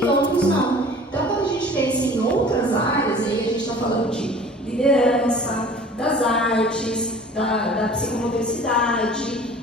E outros não. Então, quando a gente pensa em outras áreas, aí a gente está falando de liderança, das artes, da psicomotricidade,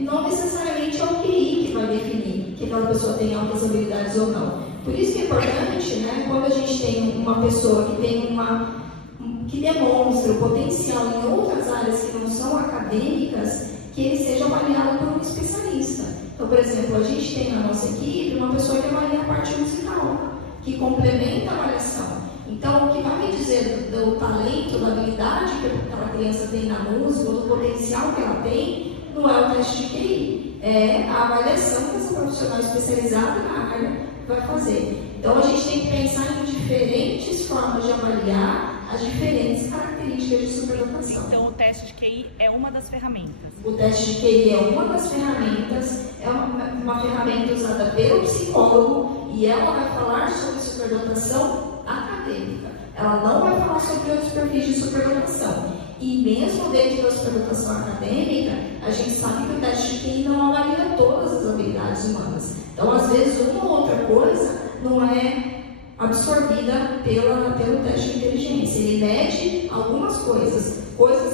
não necessariamente é o QI que vai definir que aquela pessoa tem altas habilidades ou não. Por isso que é importante, né, quando a gente tem uma pessoa que demonstra o potencial em outras áreas que não são acadêmicas, que ele seja avaliado por um especialista. Então, por exemplo, a gente tem na nossa equipe uma pessoa que avalia a parte musical, que complementa a avaliação. Então, o que vai me dizer do talento, da habilidade que aquela criança tem na música, ou do potencial que ela tem, não é o teste de QI, é a avaliação que essa profissional especializada na área vai fazer. Então, a gente tem que pensar em diferentes formas de avaliar as diferentes características de superdotação. Então, o teste de QI é uma das ferramentas? O teste de QI é uma das ferramentas, é uma ferramenta usada pelo psicólogo e ela vai falar sobre superdotação acadêmica. Ela não vai falar sobre outros perfis de superdotação. E mesmo dentro da superdotação acadêmica, a gente sabe que o teste de QI não avalia todas as habilidades humanas. Então, às vezes, uma ou outra coisa não é absorvida pelo teste de inteligência. Ele mede algumas coisas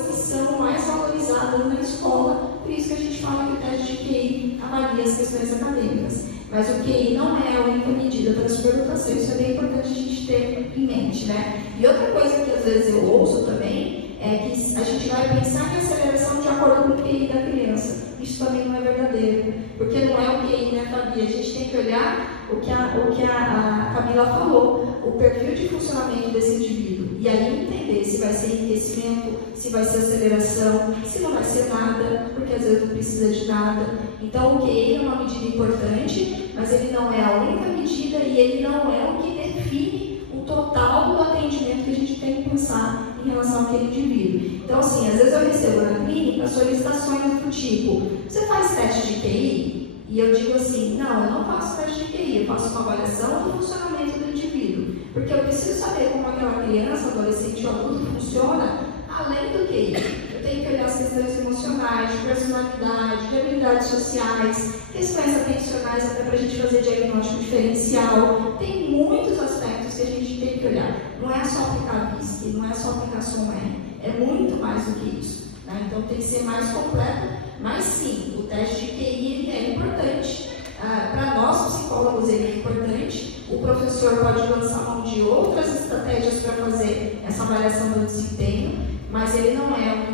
que são mais valorizadas na escola, por isso que a gente fala que o teste de QI avalia as questões acadêmicas. Mas o QI não é a única medida para a superdotação, isso é bem importante a gente ter em mente, né? E outra coisa que às vezes eu ouço também é que a gente vai pensar em aceleração de acordo com o QI da criança. Isso também não é verdadeiro, porque não é o QI, né, Fabi? A gente tem que olhar o que a Camila falou, o perfil de funcionamento desse indivíduo, e aí entender se vai ser enriquecimento, se vai ser aceleração, se não vai ser nada, porque às vezes não precisa de nada. Então o QI é uma medida importante, mas ele não é a única medida e ele não é o que define o total do atendimento que a gente tem que pensar em relação àquele indivíduo. Então, assim, às vezes eu recebo na clínica solicitações do tipo: você faz teste de QI? E eu digo assim: não, eu não faço teste de QI, eu faço uma avaliação do funcionamento do indivíduo, porque eu preciso saber como aquela criança, adolescente ou adulto funciona além do QI. Eu tenho que olhar as questões emocionais, de personalidade, de habilidades sociais, questões atencionais, até para a gente fazer diagnóstico diferencial. Tem muitos aspectos que a gente tem que olhar. Não é só aplicar BISC, não é só aplicar SOM-R, é muito mais do que isso, né? Então tem que ser mais completo, mas sim, o teste de QI ele é importante. Para nós, psicólogos, ele é importante. O professor pode lançar mão de outras estratégias para fazer essa avaliação do desempenho, mas ele não é